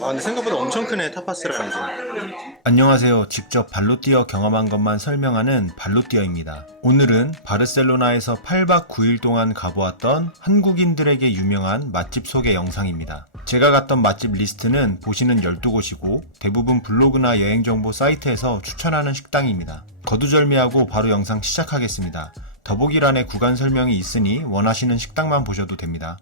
근데 생각보다 엄청 크네, 타파스라는 게. 안녕하세요. 직접 발로 뛰어 경험한 것만 설명하는 발로 뛰어입니다. 오늘은 바르셀로나에서 8박 9일 동안 가보았던 한국인들에게 유명한 맛집 소개 영상입니다. 제가 갔던 맛집 리스트는 보시는 12곳이고 대부분 블로그나 여행정보 사이트에서 추천하는 식당입니다. 거두절미하고 바로 영상 시작하겠습니다. 더보기란에 구간 설명이 있으니 원하시는 식당만 보셔도 됩니다.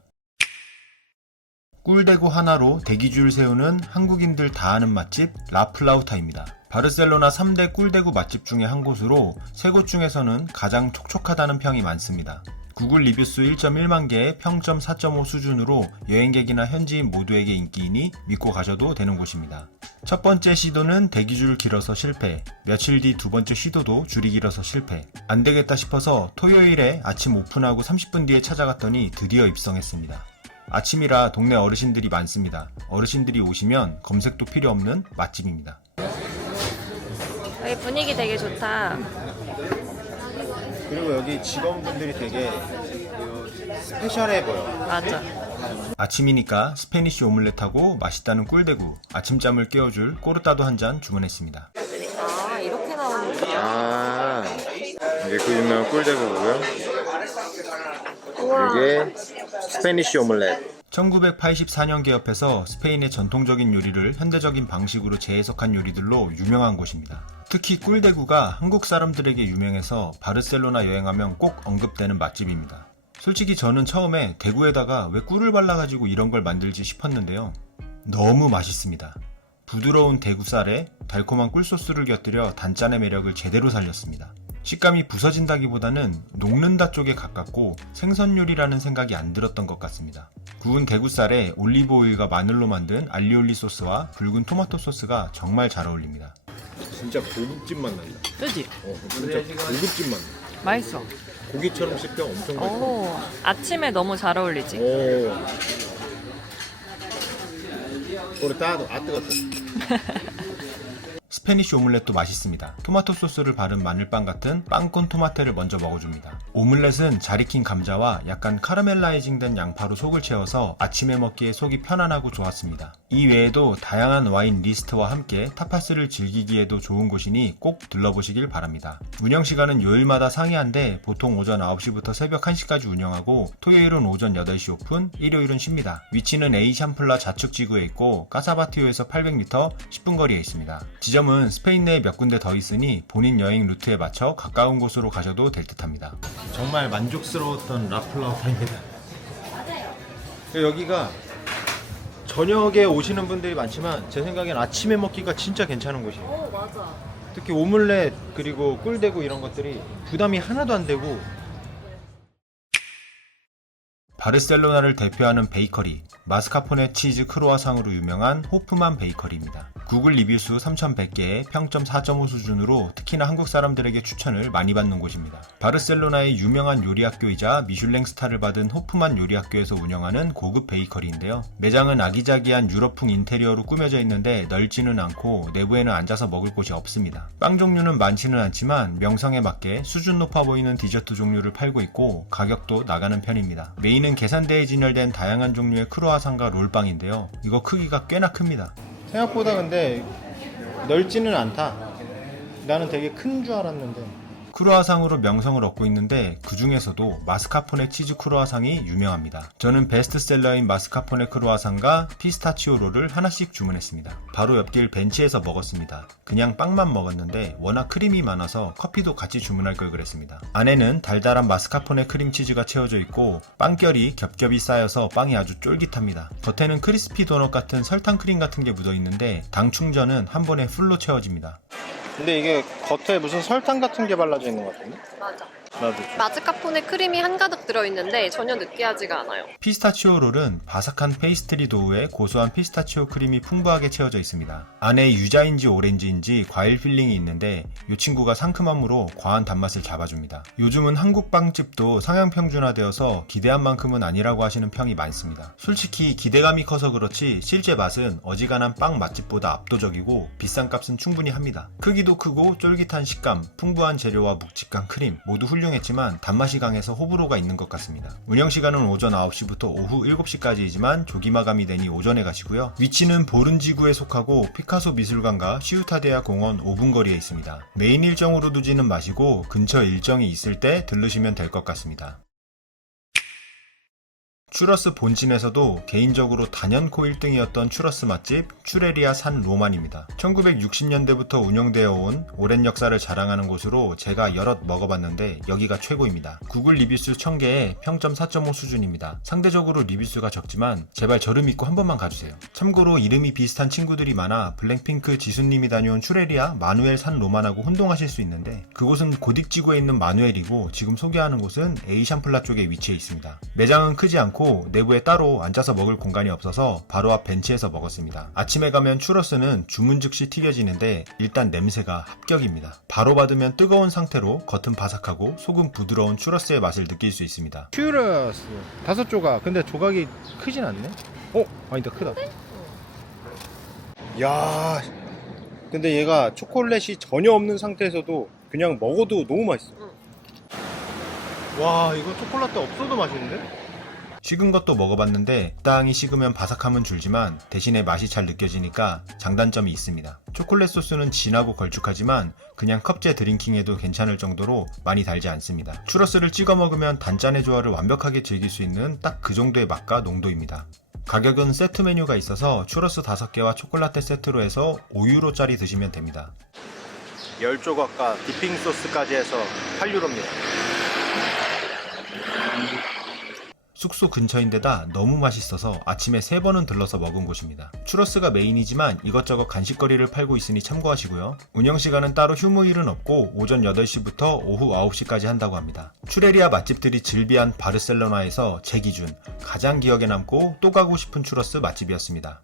꿀대구 하나로 대기줄 세우는 한국인들 다 아는 맛집 라플라우타입니다. 바르셀로나 3대 꿀대구 맛집 중에 한 곳으로 세 곳 중에서는 가장 촉촉하다는 평이 많습니다. 구글 리뷰수 1.1만 개에 평점 4.5 수준으로 여행객이나 현지인 모두에게 인기이니 믿고 가셔도 되는 곳입니다. 첫 번째 시도는 대기줄 길어서 실패, 며칠 뒤 두 번째 시도도 줄이 길어서 실패. 안 되겠다 싶어서 토요일에 아침 오픈하고 30분 뒤에 찾아갔더니 드디어 입성했습니다. 아침이라 동네 어르신들이 많습니다. 어르신들이 오시면 검색도 필요 없는 맛집입니다. 여기 분위기 되게 좋다. 그리고 여기 직원분들이 되게 스페셜해 보여. 맞아. 아침이니까 스페니쉬 오믈렛하고 맛있다는 꿀대구, 아침잠을 깨워줄 꼬르따도 한 잔 주문했습니다. 아, 이렇게 나오는구나. 이게 그 유명한 꿀대구고요. 우와. 이게 스페니쉬 오믈렛. 1984년 개업해서 스페인의 전통적인 요리를 현대적인 방식으로 재해석한 요리들로 유명한 곳입니다. 특히 꿀대구가 한국 사람들에게 유명해서 바르셀로나 여행하면 꼭 언급되는 맛집입니다. 솔직히 저는 처음에 대구에다가 왜 꿀을 발라가지고 이런 걸 만들지 싶었는데요. 너무 맛있습니다. 부드러운 대구살에 달콤한 꿀소스를 곁들여 단짠의 매력을 제대로 살렸습니다. 식감이 부서진다기보다는 녹는다 쪽에 가깝고 생선 요리라는 생각이 안 들었던 것 같습니다. 구운 대구살에 올리브 오일과 마늘로 만든 알리올리 소스와 붉은 토마토 소스가 정말 잘 어울립니다. 진짜 고급집 맛 난다. 그지? 진짜 고급집 맛 나. 맛있어. 고기처럼 씹혀 엄청 맛있어. 오, 아침에 너무 잘 어울리지? 오. 꼬르따도 뜨겁다. 스페니쉬 오믈렛도 맛있습니다. 토마토 소스를 바른 마늘빵 같은 빵콘 토마테를 먼저 먹어줍니다. 오믈렛은 잘 익힌 감자와 약간 카라멜라이징된 양파로 속을 채워서 아침에 먹기에 속이 편안하고 좋았습니다. 이 외에도 다양한 와인 리스트와 함께 타파스를 즐기기에도 좋은 곳이니 꼭 들러보시길 바랍니다. 운영시간은 요일마다 상이한데 보통 오전 9시부터 새벽 1시까지 운영하고 토요일은 오전 8시 오픈, 일요일은 쉽니다. 위치는 A 샴플라 좌측 지구에 있고 까사바티오에서 800m 10분 거리에 있습니다. 지점은 스페인 내에 몇 군데 더 있으니 본인 여행 루트에 맞춰 가까운 곳으로 가셔도 될 듯합니다. 정말 만족스러웠던 라플라우타입니다. 여기가 저녁에 오시는 분들이 많지만 제 생각엔 아침에 먹기가 진짜 괜찮은 곳이에요. 맞아. 특히 오믈렛 그리고 꿀대구 이런 것들이 부담이 하나도 안 되고. 바르셀로나를 대표하는 베이커리, 마스카포네 치즈 크로아상으로 유명한 호프만 베이커리입니다. 구글 리뷰수 3100개에 평점 4.5 수준으로 특히나 한국 사람들에게 추천을 많이 받는 곳입니다. 바르셀로나의 유명한 요리학교이자 미슐랭 스타를 받은 호프만 요리학교에서 운영하는 고급 베이커리인데요. 매장은 아기자기한 유럽풍 인테리어로 꾸며져 있는데 넓지는 않고 내부에는 앉아서 먹을 곳이 없습니다. 빵 종류는 많지는 않지만 명성에 맞게 수준 높아 보이는 디저트 종류를 팔고 있고 가격도 나가는 편입니다. 메인은 계산대에 진열된 다양한 종류의 크로아상과 롤빵인데요. 이거 크기가 꽤나 큽니다. 생각보다 근데 넓지는 않다. 나는 되게 큰 줄 알았는데. 크루아상으로 명성을 얻고 있는데 그 중에서도 마스카포네 치즈 크루아상이 유명합니다. 저는 베스트셀러인 마스카포네 크루아상과 피스타치오롤을 하나씩 주문했습니다. 바로 옆길 벤치에서 먹었습니다. 그냥 빵만 먹었는데 워낙 크림이 많아서 커피도 같이 주문할 걸 그랬습니다. 안에는 달달한 마스카포네 크림치즈가 채워져 있고 빵결이 겹겹이 쌓여서 빵이 아주 쫄깃합니다. 겉에는 크리스피 도넛 같은 설탕 크림 같은 게 묻어 있는데 당 충전은 한 번에 풀로 채워집니다. 근데 이게 겉에 무슨 설탕 같은 게 발라져 있는 것 같은데? 맞아. 나도. 마스카포네 크림이 한가득 들어있는데 전혀 느끼하지가 않아요. 피스타치오 롤은 바삭한 페이스트리 도우에 고소한 피스타치오 크림이 풍부하게 채워져 있습니다. 안에 유자인지 오렌지인지 과일 필링이 있는데 이 친구가 상큼함으로 과한 단맛을 잡아줍니다. 요즘은 한국 빵집도 상향 평준화되어서 기대한 만큼은 아니라고 하시는 평이 많습니다. 솔직히 기대감이 커서 그렇지 실제 맛은 어지간한 빵 맛집보다 압도적이고 비싼 값은 충분히 합니다. 크기도 크고 쫄깃한 식감, 풍부한 재료와 묵직한 크림 모두 훌륭합니다. 훌륭했지만 단맛이 강해서 호불호가 있는 것 같습니다. 운영시간은 오전 9시부터 오후 7시까지이지만 조기 마감이 되니 오전에 가시고요. 위치는 보른지구에 속하고 피카소 미술관과 시우타데아 공원 5분 거리에 있습니다. 메인 일정으로 두지는 마시고 근처 일정이 있을 때 들르시면 될 것 같습니다. 추러스 본진에서도 개인적으로 단연코 1등이었던 추러스 맛집 추레리아 산 로만입니다. 1960년대부터 운영되어 온 오랜 역사를 자랑하는 곳으로 제가 여럿 먹어봤는데 여기가 최고입니다. 구글 리뷰수 1000개에 평점 4.5 수준입니다. 상대적으로 리뷰수가 적지만 제발 저를 믿고 한 번만 가주세요. 참고로 이름이 비슷한 친구들이 많아 블랙핑크 지수님이 다녀온 추레리아 마누엘 산 로만하고 혼동하실 수 있는데 그곳은 고딕지구에 있는 마누엘이고 지금 소개하는 곳은 에이샴플라 쪽에 위치해 있습니다. 매장은 크지 않고 내부에 따로 앉아서 먹을 공간이 없어서 바로 앞 벤치에서 먹었습니다. 아침에 가면 추러스는 주문 즉시 튀겨지는데 일단 냄새가 합격입니다. 바로 받으면 뜨거운 상태로 겉은 바삭하고 속은 부드러운 추러스의 맛을 느낄 수 있습니다. 츄러스 5조각. 근데 조각이 크진 않네. 아니다, 크다. 야, 근데 얘가 초콜릿이 전혀 없는 상태에서도 그냥 먹어도 너무 맛있어. 와, 이거 초콜릿 없어도 맛있는데? 식은 것도 먹어봤는데 적당히 식으면 바삭함은 줄지만 대신에 맛이 잘 느껴지니까 장단점이 있습니다. 초콜릿 소스는 진하고 걸쭉하지만 그냥 컵제 드링킹에도 괜찮을 정도로 많이 달지 않습니다. 추러스를 찍어 먹으면 단짠의 조화를 완벽하게 즐길 수 있는 딱 그 정도의 맛과 농도입니다. 가격은 세트 메뉴가 있어서 추러스 5개와 초콜라테 세트로 해서 5유로짜리 드시면 됩니다. 10조각과 디핑 소스까지 해서 8유로입니다. 숙소 근처인데다 너무 맛있어서 아침에 3번은 들러서 먹은 곳입니다. 추러스가 메인이지만 이것저것 간식거리를 팔고 있으니 참고하시고요. 운영시간은 따로 휴무일은 없고 오전 8시부터 오후 9시까지 한다고 합니다. 추레리아 맛집들이 즐비한 바르셀로나에서 제 기준 가장 기억에 남고 또 가고 싶은 추러스 맛집이었습니다.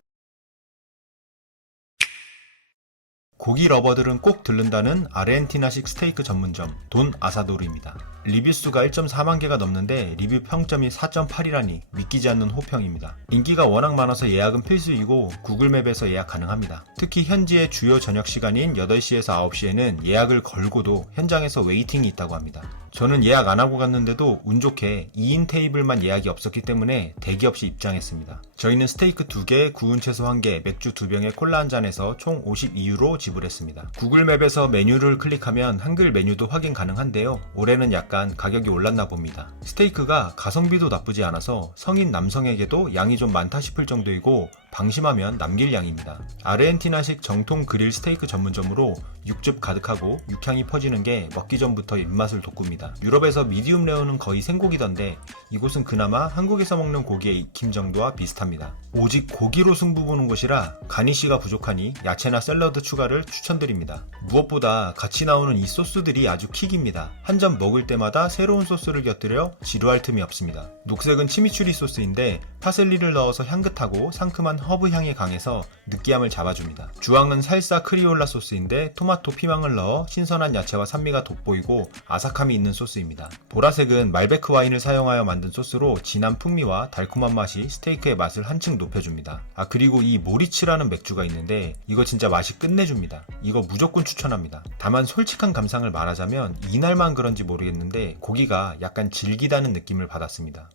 고기 러버들은 꼭 들른다는 아르헨티나식 스테이크 전문점 돈 아사도르입니다. 리뷰수가 1.4만 개가 넘는데 리뷰 평점이 4.8이라니 믿기지 않는 호평입니다. 인기가 워낙 많아서 예약은 필수이고 구글맵에서 예약 가능합니다. 특히 현지의 주요 저녁 시간인 8시에서 9시에는 예약을 걸고도 현장에서 웨이팅이 있다고 합니다. 저는 예약 안 하고 갔는데도 운 좋게 2인 테이블만 예약이 없었기 때문에 대기 없이 입장했습니다. 저희는 스테이크 2개, 구운 채소 1개, 맥주 2병에 콜라 한 잔에서 총 52유로 지불했습니다. 구글맵에서 메뉴를 클릭하면 한글 메뉴도 확인 가능한데요. 올해는 약간 가격이 올랐나 봅니다. 스테이크가 가성비도 나쁘지 않아서 성인 남성에게도 양이 좀 많다 싶을 정도이고 방심하면 남길 양입니다. 아르헨티나식 정통 그릴 스테이크 전문점으로 육즙 가득하고 육향이 퍼지는 게 먹기 전부터 입맛을 돋굽니다. 유럽에서 미디움 레어는 거의 생고기던데 이곳은 그나마 한국에서 먹는 고기의 익힘 정도와 비슷합니다. 오직 고기로 승부 보는 곳이라 가니쉬가 부족하니 야채나 샐러드 추가를 추천드립니다. 무엇보다 같이 나오는 이 소스들이 아주 킥입니다. 한 점 먹을 때마다 새로운 소스를 곁들여 지루할 틈이 없습니다. 녹색은 치미추리 소스인데 파슬리를 넣어서 향긋하고 상큼한 허브 향이 강해서 느끼함을 잡아줍니다. 주황은 살사 크리올라 소스인데 토마토 피망을 넣어 신선한 야채와 산미가 돋보이고 아삭함이 있는 소스입니다. 보라색은 말베크 와인을 사용하여 만든 소스로 진한 풍미와 달콤한 맛이 스테이크의 맛을 한층 높여줍니다. 그리고 이 모리츠라는 맥주가 있는데 이거 진짜 맛이 끝내줍니다. 이거 무조건 추천합니다. 다만 솔직한 감상을 말하자면 이날만 그런지 모르겠는데 고기가 약간 질기다는 느낌을 받았습니다.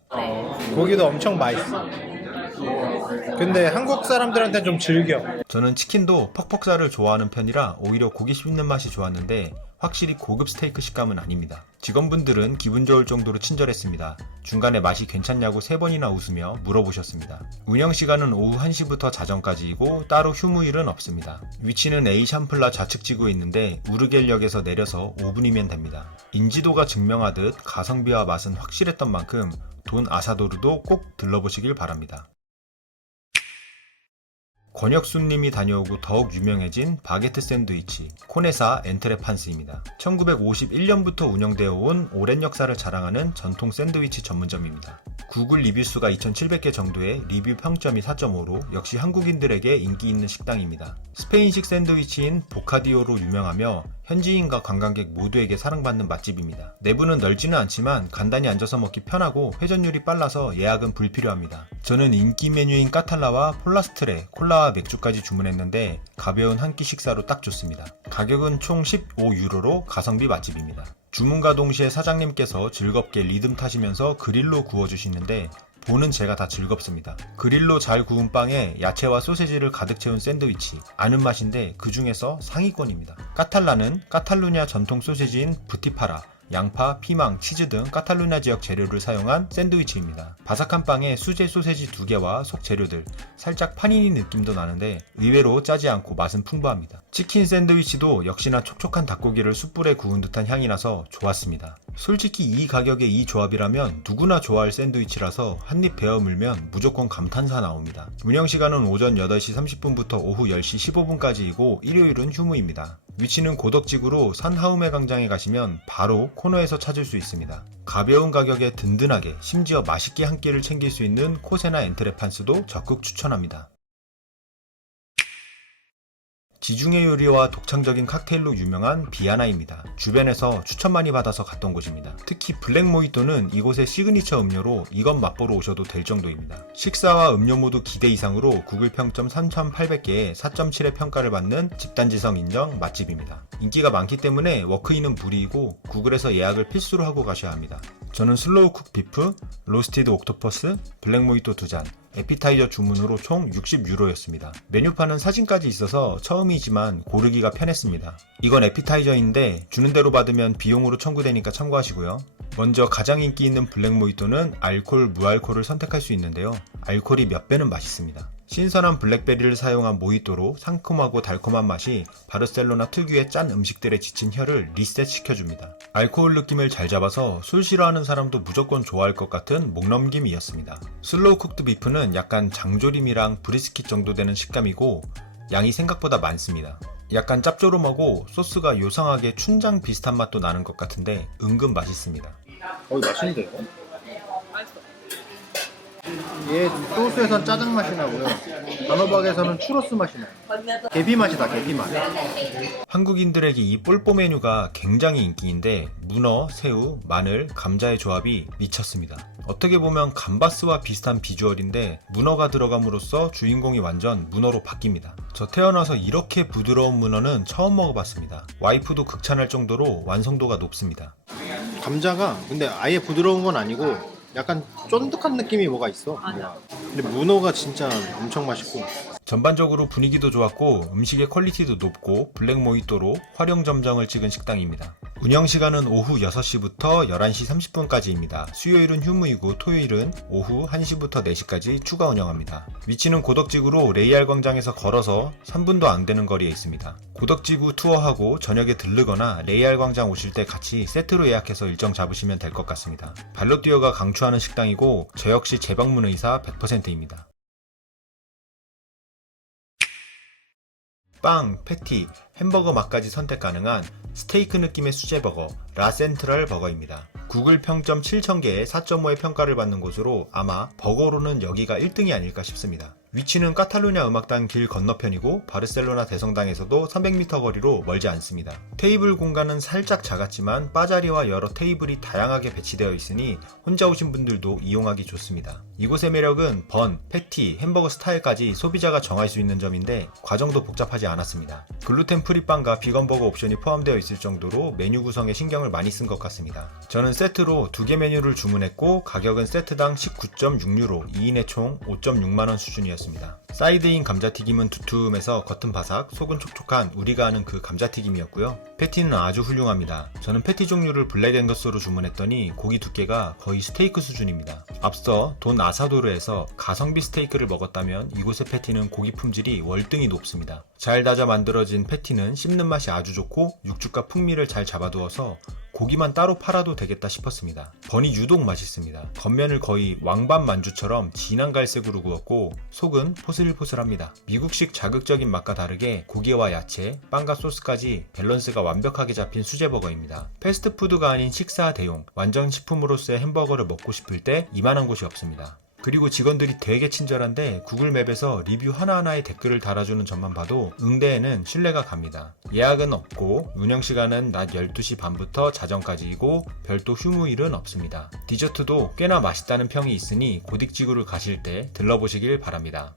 고기도 엄청 맛있어. 근데 한국 사람들한테 좀 즐겨. 저는 치킨도 퍽퍽살을 좋아하는 편이라 오히려 고기 씹는 맛이 좋았는데 확실히 고급 스테이크 식감은 아닙니다. 직원분들은 기분 좋을 정도로 친절했습니다. 중간에 맛이 괜찮냐고 3번이나 웃으며 물어보셨습니다. 운영시간은 오후 1시부터 자정까지이고 따로 휴무일은 없습니다. 위치는 에이샴플라 좌측지구에 있는데 우르겔역에서 내려서 5분이면 됩니다. 인지도가 증명하듯 가성비와 맛은 확실했던 만큼 돈 아사도르도 꼭 들러보시길 바랍니다. 권혁수님이 다녀오고 더욱 유명해진 바게트 샌드위치 코네사 엔트레판스입니다. 1951년부터 운영되어 온 오랜 역사를 자랑하는 전통 샌드위치 전문점입니다. 구글 리뷰수가 2700개 정도의 리뷰 평점이 4.5로 역시 한국인들에게 인기 있는 식당입니다. 스페인식 샌드위치인 보카디오로 유명하며 현지인과 관광객 모두에게 사랑받는 맛집입니다. 내부는 넓지는 않지만 간단히 앉아서 먹기 편하고 회전율이 빨라서 예약은 불필요합니다. 저는 인기 메뉴인 까탈라와 폴라스트레, 콜라와 맥주까지 주문했는데 가벼운 한 끼 식사로 딱 좋습니다. 가격은 총 15유로로 가성비 맛집입니다. 주문과 동시에 사장님께서 즐겁게 리듬 타시면서 그릴로 구워주시는데 보는 제가 다 즐겁습니다. 그릴로 잘 구운 빵에 야채와 소세지를 가득 채운 샌드위치, 아는 맛인데 그 중에서 상위권입니다. 까탈라는 카탈루냐 전통 소세지인 부티파라, 양파, 피망, 치즈 등 카탈루냐 지역 재료를 사용한 샌드위치입니다. 바삭한 빵에 수제 소세지 2개와 속 재료들, 살짝 파니니 느낌도 나는데 의외로 짜지 않고 맛은 풍부합니다. 치킨 샌드위치도 역시나 촉촉한 닭고기를 숯불에 구운 듯한 향이 나서 좋았습니다. 솔직히 이 가격에 이 조합이라면 누구나 좋아할 샌드위치라서 한입 베어 물면 무조건 감탄사 나옵니다. 운영시간은 오전 8시 30분부터 오후 10시 15분까지이고 일요일은 휴무입니다. 위치는 고덕지구로 산하우메 광장에 가시면 바로 코너에서 찾을 수 있습니다. 가벼운 가격에 든든하게 심지어 맛있게 한 끼를 챙길 수 있는 코세나 엔트레판스도 적극 추천합니다. 지중해 요리와 독창적인 칵테일로 유명한 비아나입니다. 주변에서 추천 많이 받아서 갔던 곳입니다. 특히 블랙 모히또는 이곳의 시그니처 음료로 이것 맛보러 오셔도 될 정도입니다. 식사와 음료 모두 기대 이상으로 구글 평점 3,800개에 4.7의 평가를 받는 집단지성 인정 맛집입니다. 인기가 많기 때문에 워크인은 무리이고 구글에서 예약을 필수로 하고 가셔야 합니다. 저는 슬로우 쿡 비프, 로스티드 옥토퍼스, 블랙 모히또 2잔, 에피타이저 주문으로 총 60유로였습니다. 메뉴판은 사진까지 있어서 처음이지만 고르기가 편했습니다. 이건 에피타이저인데 주는 대로 받으면 비용으로 청구되니까 참고하시고요. 먼저 가장 인기 있는 블랙 모히또는 알콜, 무알콜을 선택할 수 있는데요. 알콜이 몇 배는 맛있습니다. 신선한 블랙베리를 사용한 모히또로 상큼하고 달콤한 맛이 바르셀로나 특유의 짠 음식들에 지친 혀를 리셋시켜줍니다. 알코올 느낌을 잘 잡아서 술 싫어하는 사람도 무조건 좋아할 것 같은 목넘김이었습니다. 슬로우 쿡드 비프는 약간 장조림이랑 브리스킷 정도 되는 식감이고 양이 생각보다 많습니다. 약간 짭조름하고 소스가 요상하게 춘장 비슷한 맛도 나는 것 같은데 은근 맛있습니다. 맛있는데요? 얘 소스에선 짜장 맛이 나고요. 단호박에서는 추러스 맛이 나요. 계피 맛이다, 계피 맛. 한국인들에게 이 뽀뽀 메뉴가 굉장히 인기인데 문어, 새우, 마늘, 감자의 조합이 미쳤습니다. 어떻게 보면 감바스와 비슷한 비주얼인데 문어가 들어감으로써 주인공이 완전 문어로 바뀝니다. 저 태어나서 이렇게 부드러운 문어는 처음 먹어봤습니다. 와이프도 극찬할 정도로 완성도가 높습니다. 감자가 근데 아예 부드러운 건 아니고 약간 쫀득한 느낌이 뭐가 있어. 근데 문어가 진짜 엄청 맛있고. 전반적으로 분위기도 좋았고 음식의 퀄리티도 높고 블랙 모히또로 활용 점정을 찍은 식당입니다. 운영시간은 오후 6시부터 11시 30분까지입니다. 수요일은 휴무이고 토요일은 오후 1시부터 4시까지 추가 운영합니다. 위치는 고덕지구로 레이알 광장에서 걸어서 3분도 안 되는 거리에 있습니다. 고덕지구 투어하고 저녁에 들르거나 레이알 광장 오실 때 같이 세트로 예약해서 일정 잡으시면 될 것 같습니다. 발로 뛰어가 강추하는 식당이고 저 역시 재방문 의사 100%입니다. 빵, 패티, 햄버거 맛까지 선택 가능한 스테이크 느낌의 수제버거 라센트럴 버거입니다. 구글 평점 7,000개에 4.5의 평가를 받는 곳으로 아마 버거로는 여기가 1등이 아닐까 싶습니다. 위치는 카탈루냐 음악당 길 건너편이고 바르셀로나 대성당에서도 300m 거리로 멀지 않습니다. 테이블 공간은 살짝 작았지만 바자리와 여러 테이블이 다양하게 배치되어 있으니 혼자 오신 분들도 이용하기 좋습니다. 이곳의 매력은 번, 패티, 햄버거 스타일까지 소비자가 정할 수 있는 점인데 과정도 복잡하지 않았습니다. 글루텐 프리 빵과 비건 버거 옵션이 포함되어 있을 정도로 메뉴 구성에 신경을 많이 쓴 것 같습니다. 저는 세트로 2개 메뉴를 주문했고 가격은 세트당 19.6유로, 2인에 총 5.6만원 수준이었습니다. 사이드인 감자튀김은 두툼해서 겉은 바삭, 속은 촉촉한 우리가 아는 그 감자튀김이었고요. 패티는 아주 훌륭합니다. 저는 패티 종류를 블랙 앵거스로 주문했더니 고기 두께가 거의 스테이크 수준입니다. 앞서 돈 아사도르에서 가성비 스테이크를 먹었다면 이곳의 패티는 고기 품질이 월등히 높습니다. 잘 다져 만들어진 패티는 씹는 맛이 아주 좋고 육즙과 풍미를 잘 잡아두어서 고기만 따로 팔아도 되겠다 싶었습니다. 번이 유독 맛있습니다. 겉면을 거의 왕밥 만주처럼 진한 갈색으로 구웠고 속은 포슬포슬합니다. 미국식 자극적인 맛과 다르게 고기와 야채, 빵과 소스까지 밸런스가 완벽하게 잡힌 수제버거입니다. 패스트푸드가 아닌 식사 대용, 완전 식품으로서의 햄버거를 먹고 싶을 때 이만한 곳이 없습니다. 그리고 직원들이 되게 친절한데 구글맵에서 리뷰 하나하나에 댓글을 달아주는 점만 봐도 응대에는 신뢰가 갑니다. 예약은 없고 운영시간은 낮 12시 반부터 자정까지이고 별도 휴무일은 없습니다. 디저트도 꽤나 맛있다는 평이 있으니 고딕지구를 가실 때 들러보시길 바랍니다.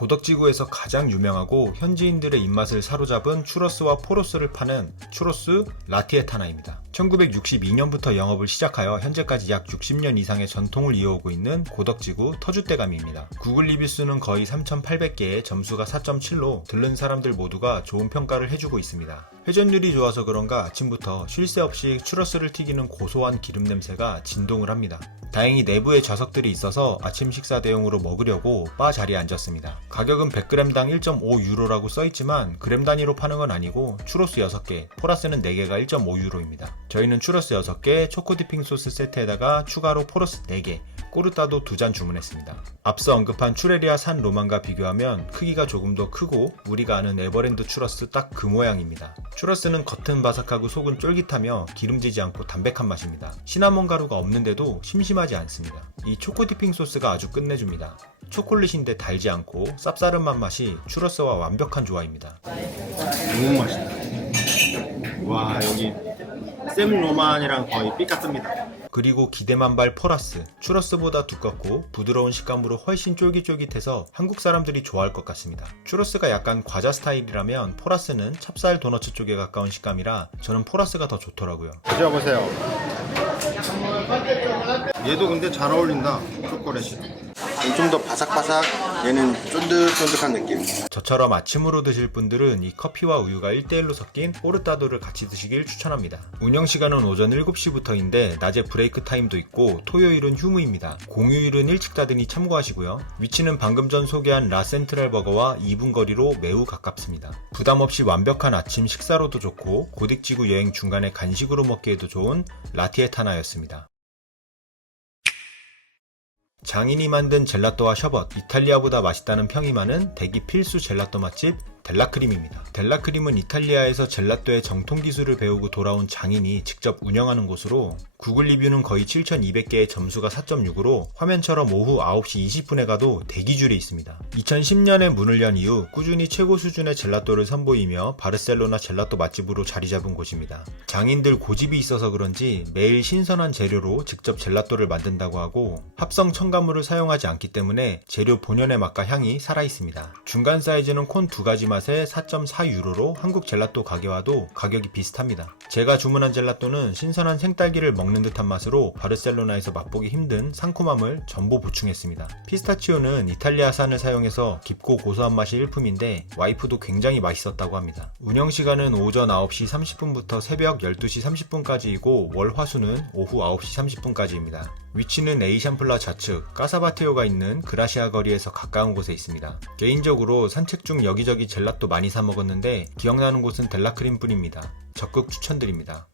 고덕지구에서 가장 유명하고 현지인들의 입맛을 사로잡은 추러스와 포로스를 파는 추러스 라티에타나입니다. 1962년부터 영업을 시작하여 현재까지 약 60년 이상의 전통을 이어오고 있는 고덕지구 터줏대감입니다. 구글 리뷰 수는 거의 3,800개에 점수가 4.7로 들른 사람들 모두가 좋은 평가를 해주고 있습니다. 회전율이 좋아서 그런가 아침부터 쉴 새 없이 추러스를 튀기는 고소한 기름 냄새가 진동을 합니다. 다행히 내부에 좌석들이 있어서 아침 식사 대용으로 먹으려고 바 자리에 앉았습니다. 가격은 100g당 1.5유로라고 써있지만 그램 단위로 파는 건 아니고 추로스 6개, 포라스는 4개가 1.5유로입니다. 저희는 추러스 6개, 초코디핑 소스 세트에다가 추가로 포로스 4개, 꼬르따도 2잔 주문했습니다. 앞서 언급한 추레리아 산 로만과 비교하면 크기가 조금 더 크고 우리가 아는 에버랜드 추러스 딱 그 모양입니다. 추러스는 겉은 바삭하고 속은 쫄깃하며 기름지지 않고 담백한 맛입니다. 시나몬 가루가 없는데도 심심하지 않습니다. 이 초코디핑 소스가 아주 끝내줍니다. 초콜릿인데 달지 않고 쌉싸름한 맛이 추러스와 완벽한 조화입니다. 너무 맛있다. 와, 여기 샘 로만이랑 거의 삐같습니다. 그리고 기대만발 포라스, 추러스보다 두껍고 부드러운 식감으로 훨씬 쫄깃쫄깃해서 한국 사람들이 좋아할 것 같습니다. 추러스가 약간 과자 스타일이라면 포라스는 찹쌀 도너츠 쪽에 가까운 식감이라 저는 포라스가 더 좋더라고요. 드셔보세요. 얘도 근데 잘 어울린다, 초콜릿이. 좀 더 바삭바삭, 얘는 쫀득쫀득한 느낌. 저처럼 아침으로 드실 분들은 이 커피와 우유가 1대1로 섞인 포르타도를 같이 드시길 추천합니다. 운영시간은 오전 7시부터인데 낮에 브레이크 타임도 있고 토요일은 휴무입니다. 공휴일은 일찍 닫으니 참고하시고요. 위치는 방금 전 소개한 라센트랄 버거와 2분 거리로 매우 가깝습니다. 부담없이 완벽한 아침 식사로도 좋고 고딕지구 여행 중간에 간식으로 먹기에도 좋은 라티에타나였습니다. 장인이 만든 젤라또와 셔벗, 이탈리아보다 맛있다는 평이 많은 대기 필수 젤라또 맛집 델라크림입니다. 델라크림은 이탈리아에서 젤라또의 정통 기술을 배우고 돌아온 장인이 직접 운영하는 곳으로 구글 리뷰는 거의 7,200개의 점수가 4.6으로 화면처럼 오후 9시 20분에 가도 대기줄이 있습니다. 2010년에 문을 연 이후 꾸준히 최고 수준의 젤라또를 선보이며 바르셀로나 젤라또 맛집으로 자리 잡은 곳입니다. 장인들 고집이 있어서 그런지 매일 신선한 재료로 직접 젤라또를 만든다고 하고 합성 첨가물을 사용하지 않기 때문에 재료 본연의 맛과 향이 살아있습니다. 중간 사이즈는 콘 2가지 맛에 4.4유로로 한국 젤라또 가게와도 가격이 비슷합니다. 제가 주문한 젤라또는 신선한 생딸기를 먹는 듯한 맛으로 바르셀로나에서 맛보기 힘든 상콤함을 전부 보충했습니다. 피스타치오는 이탈리아산을 사용해서 깊고 고소한 맛이 일품인데 와이프도 굉장히 맛있었다고 합니다. 운영시간은 오전 9시 30분부터 새벽 12시 30분까지이고 월화수는 오후 9시 30분까지입니다. 위치는 에이샴플라 좌측 까사바티오가 있는 그라시아 거리에서 가까운 곳에 있습니다. 개인적으로 산책 중 여기저기 젤라또 많이 사 먹었는데 기억나는 곳은 델라크림 뿐입니다. 적극 추천드립니다.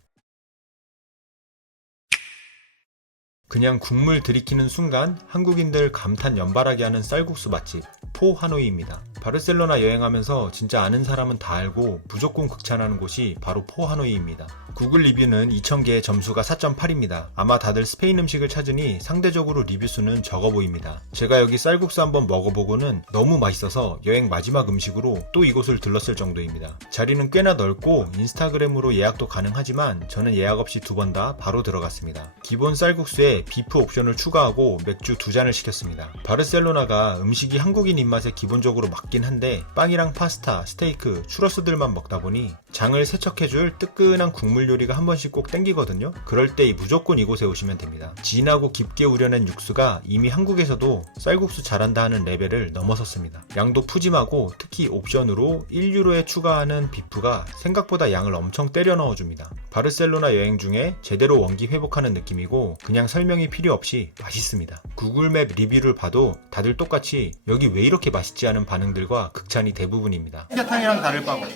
그냥 국물 들이키는 순간 한국인들 감탄 연발하게 하는 쌀국수 맛집 포 하노이입니다. 바르셀로나 여행하면서 진짜 아는 사람은 다 알고 무조건 극찬하는 곳이 바로 포 하노이입니다. 구글 리뷰는 2000개의 점수가 4.8입니다. 아마 다들 스페인 음식을 찾으니 상대적으로 리뷰 수는 적어 보입니다. 제가 여기 쌀국수 한번 먹어보고는 너무 맛있어서 여행 마지막 음식으로 또 이곳을 들렀을 정도입니다. 자리는 꽤나 넓고 인스타그램으로 예약도 가능하지만 저는 예약 없이 2번 다 바로 들어갔습니다. 기본 쌀국수에 비프 옵션을 추가하고 맥주 2잔을 시켰습니다. 바르셀로나가 음식이 한국인 입맛에 기본적으로 맞긴 한데 빵이랑 파스타, 스테이크, 추러스들만 먹다 보니 장을 세척해줄 뜨끈한 국물 요리가 한 번씩 꼭 땡기거든요. 그럴 때 무조건 이곳에 오시면 됩니다. 진하고 깊게 우려낸 육수가 이미 한국에서도 쌀국수 잘한다 하는 레벨을 넘어섰습니다. 양도 푸짐하고 특히 옵션으로 1유로에 추가하는 비프가 생각보다 양을 엄청 때려 넣어줍니다. 바르셀로나 여행 중에 제대로 원기 회복하는 느낌이고 그냥 설명이 필요 없이 맛있습니다. 구글맵 리뷰를 봐도 다들 똑같이 여기 왜 이렇게 맛있지 않은 반응들과 극찬이 대부분입니다. 삼계탕이랑 다를 바고.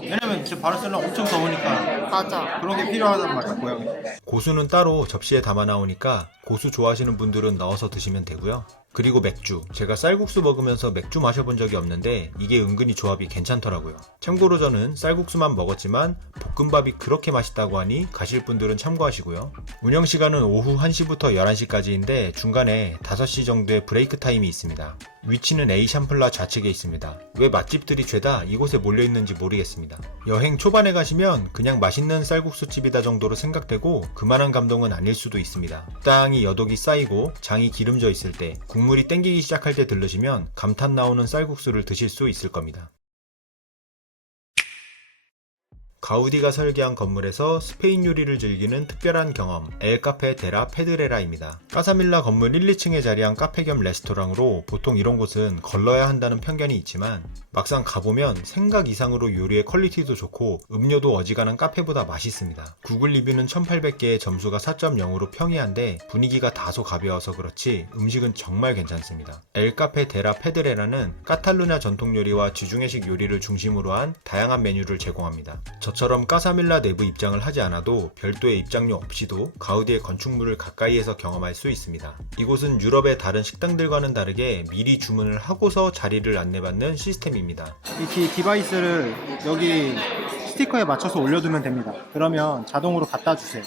왜냐면 지금 바르셀로나 엄청 더우니까 맞아. 그런 게 필요하단 말이야, 고양이. 고수는 따로 접시에 담아 나오니까 고수 좋아하시는 분들은 넣어서 드시면 되고요. 그리고 맥주. 제가 쌀국수 먹으면서 맥주 마셔본 적이 없는데 이게 은근히 조합이 괜찮더라고요. 참고로 저는 쌀국수만 먹었지만 볶음밥이 그렇게 맛있다고 하니 가실 분들은 참고하시고요. 운영시간은 오후 1시부터 11시까지인데 중간에 5시 정도의 브레이크 타임이 있습니다. 위치는 에이샴플라 좌측에 있습니다. 왜 맛집들이 죄다 이곳에 몰려있는지 모르겠습니다. 여행 초반에 가시면 그냥 맛있는 쌀국수집이다 정도로 생각되고 그만한 감동은 아닐 수도 있습니다. 땅이 여독이 쌓이고 장이 기름져 있을 때 국물이 땡기기 시작할 때 들르시면 감탄 나오는 쌀국수를 드실 수 있을 겁니다. 가우디가 설계한 건물에서 스페인 요리를 즐기는 특별한 경험, 엘카페 데라 페드레라입니다. 까사밀라 건물 1, 2층에 자리한 카페 겸 레스토랑으로 보통 이런 곳은 걸러야 한다는 편견이 있지만 막상 가보면 생각 이상으로 요리의 퀄리티도 좋고 음료도 어지간한 카페보다 맛있습니다. 구글 리뷰는 1800개에 점수가 4.0으로 평이한데 분위기가 다소 가벼워서 그렇지 음식은 정말 괜찮습니다. 엘카페 데라 페드레라는 카탈루냐 전통 요리와 지중해식 요리를 중심으로 한 다양한 메뉴를 제공합니다. 저처럼 까사밀라 내부 입장을 하지 않아도 별도의 입장료 없이도 가우디의 건축물을 가까이에서 경험할 수 있습니다. 이곳은 유럽의 다른 식당들과는 다르게 미리 주문을 하고서 자리를 안내받는 시스템입니다. 이 디바이스를 여기 스티커에 맞춰서 올려두면 됩니다. 그러면 자동으로 갖다 주세요.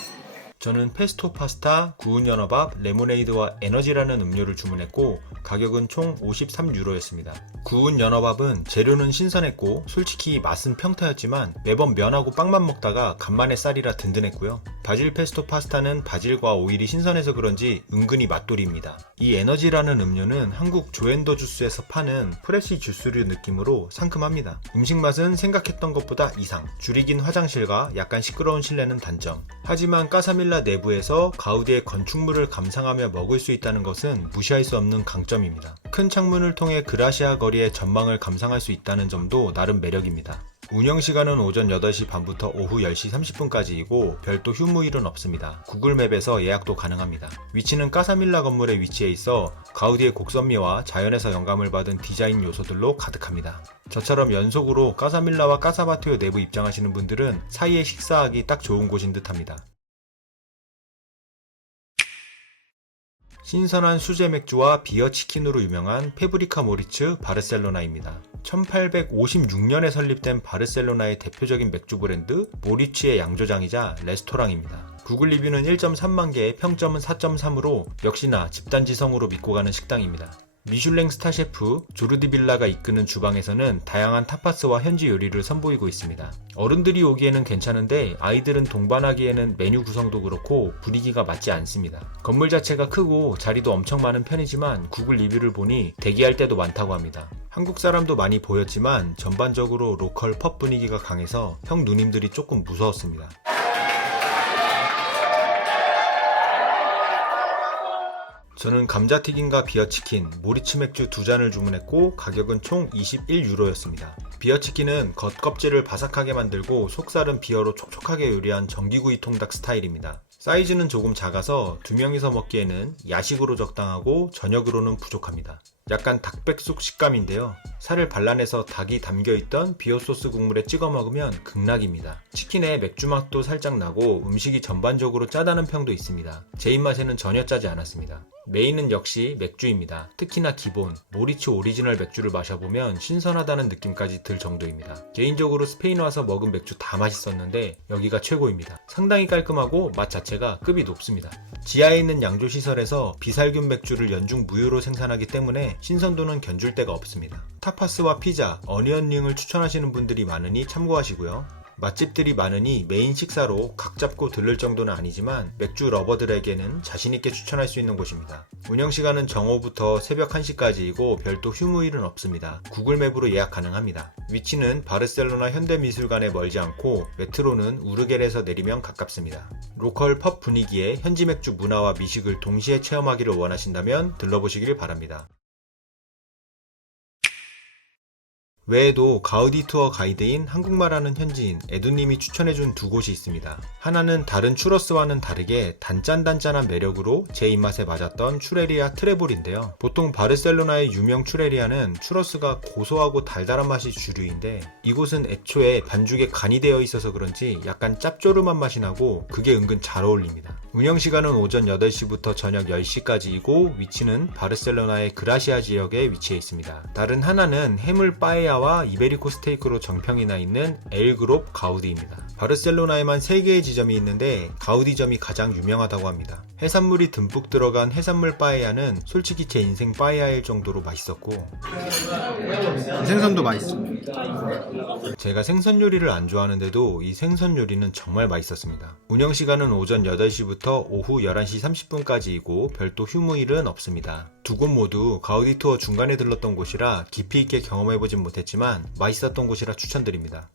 저는 페스토 파스타, 구운 연어밥, 레모네이드와 에너지라는 음료를 주문했고 가격은 총 53유로였습니다. 구운 연어밥은 재료는 신선했고 솔직히 맛은 평타였지만 매번 면하고 빵만 먹다가 간만에 쌀이라 든든했고요. 바질 페스토 파스타는 바질과 오일이 신선해서 그런지 은근히 맛돌이입니다. 이 에너지라는 음료는 한국 조앤더 주스에서 파는 프레시 주스류 느낌으로 상큼합니다. 음식 맛은 생각했던 것보다 이상, 줄이긴 화장실과 약간 시끄러운 실내는 단점. 하지만 까사밀라 내부에서 가우디의 건축물을 감상하며 먹을 수 있다는 것은 무시할 수 없는 강점입니다. 큰 창문을 통해 그라시아 거리의 전망을 감상할 수 있다는 점도 나름 매력입니다. 운영시간은 오전 8시 반부터 오후 10시 30분까지이고 별도 휴무일은 없습니다. 구글맵에서 예약도 가능합니다. 위치는 까사밀라 건물에 위치해 있어 가우디의 곡선미와 자연에서 영감을 받은 디자인 요소들로 가득합니다. 저처럼 연속으로 까사밀라와 까사바티오 내부 입장하시는 분들은 사이에 식사하기 딱 좋은 곳인 듯합니다. 신선한 수제 맥주와 비어 치킨으로 유명한 페브리카 모리츠 바르셀로나입니다. 1856년에 설립된 바르셀로나의 대표적인 맥주 브랜드 모리츠의 양조장이자 레스토랑입니다. 구글 리뷰는 1.3만 개에 평점은 4.3으로 역시나 집단지성으로 믿고 가는 식당입니다. 미슐랭 스타 셰프 조르디 빌라가 이끄는 주방에서는 다양한 타파스와 현지 요리를 선보이고 있습니다. 어른들이 오기에는 괜찮은데 아이들은 동반하기에는 메뉴 구성도 그렇고 분위기가 맞지 않습니다. 건물 자체가 크고 자리도 엄청 많은 편이지만 구글 리뷰를 보니 대기할 때도 많다고 합니다. 한국 사람도 많이 보였지만 전반적으로 로컬 펍 분위기가 강해서 형 누님들이 조금 무서웠습니다. 저는 감자튀김과 비어치킨, 모리츠 맥주 2잔을 주문했고 가격은 총 21유로였습니다. 비어치킨은 겉껍질을 바삭하게 만들고 속살은 비어로 촉촉하게 요리한 전기구이 통닭 스타일입니다. 사이즈는 조금 작아서 2명이서 먹기에는 야식으로 적당하고 저녁으로는 부족합니다. 약간 닭백숙 식감인데요. 살을 발라내서 닭이 담겨있던 비어소스 국물에 찍어 먹으면 극락입니다. 치킨에 맥주 맛도 살짝 나고 음식이 전반적으로 짜다는 평도 있습니다. 제 입맛에는 전혀 짜지 않았습니다. 메인은 역시 맥주입니다. 특히나 기본, 모리츠 오리지널 맥주를 마셔보면 신선하다는 느낌까지 들 정도입니다. 개인적으로 스페인 와서 먹은 맥주 다 맛있었는데 여기가 최고입니다. 상당히 깔끔하고 맛 자체가 급이 높습니다. 지하에 있는 양조시설에서 비살균 맥주를 연중 무휴로 생산하기 때문에 신선도는 견줄 데가 없습니다. 타파스와 피자, 어니언링을 추천하시는 분들이 많으니 참고하시고요. 맛집들이 많으니 메인 식사로 각 잡고 들를 정도는 아니지만 맥주 러버들에게는 자신있게 추천할 수 있는 곳입니다. 운영시간은 정오부터 새벽 1시까지이고 별도 휴무일은 없습니다. 구글맵으로 예약 가능합니다. 위치는 바르셀로나 현대미술관에 멀지 않고 메트로는 우르겔에서 내리면 가깝습니다. 로컬 펍 분위기에 현지 맥주 문화와 미식을 동시에 체험하기를 원하신다면 들러보시길 바랍니다. 외에도 가우디 투어 가이드인 한국말하는 현지인 에두님이 추천해준 2곳이 있습니다. 하나는 다른 추러스와는 다르게 단짠단짠한 매력으로 제 입맛에 맞았던 추레리아 트레볼인데요. 보통 바르셀로나의 유명 추레리아는 추러스가 고소하고 달달한 맛이 주류인데 이곳은 애초에 반죽에 간이 되어 있어서 그런지 약간 짭조름한 맛이 나고 그게 은근 잘 어울립니다. 운영시간은 오전 8시부터 저녁 10시까지이고 위치는 바르셀로나의 그라시아 지역에 위치해 있습니다. 다른 하나는 해물 빠에야와 이베리코 스테이크로 정평이 나 있는 엘그롭 가우디입니다. 바르셀로나에만 3개의 지점이 있는데 가우디점이 가장 유명하다고 합니다. 해산물이 듬뿍 들어간 해산물 빠에야는 솔직히 제 인생 빠에야일 정도로 맛있었고, 생선도 맛있어. 제가 생선 요리를 안 좋아하는데도 이 생선 요리는 정말 맛있었습니다. 운영시간은 오전 8시부터 오후 11시 30분까지이고 별도 휴무일은 없습니다. 두 곳 모두 가우디 투어 중간에 들렀던 곳이라 깊이 있게 경험해보진 못했지만 맛있었던 곳이라 추천드립니다.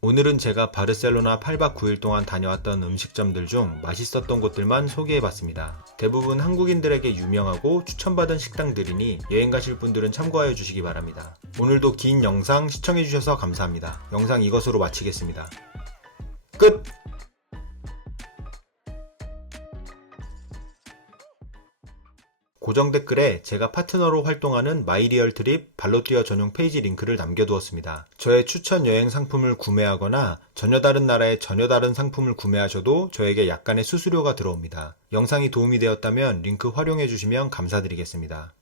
오늘은 제가 바르셀로나 8박 9일 동안 다녀왔던 음식점들 중 맛있었던 곳들만 소개해봤습니다. 대부분 한국인들에게 유명하고 추천받은 식당들이니 여행 가실 분들은 참고하여 주시기 바랍니다. 오늘도 긴 영상 시청해주셔서 감사합니다. 영상 이것으로 마치겠습니다. 끝! 고정 댓글에 제가 파트너로 활동하는 마이리얼트립 발로뛰어 전용 페이지 링크를 남겨두었습니다. 저의 추천 여행 상품을 구매하거나 전혀 다른 나라의 전혀 다른 상품을 구매하셔도 저에게 약간의 수수료가 들어옵니다. 영상이 도움이 되었다면 링크 활용해주시면 감사드리겠습니다.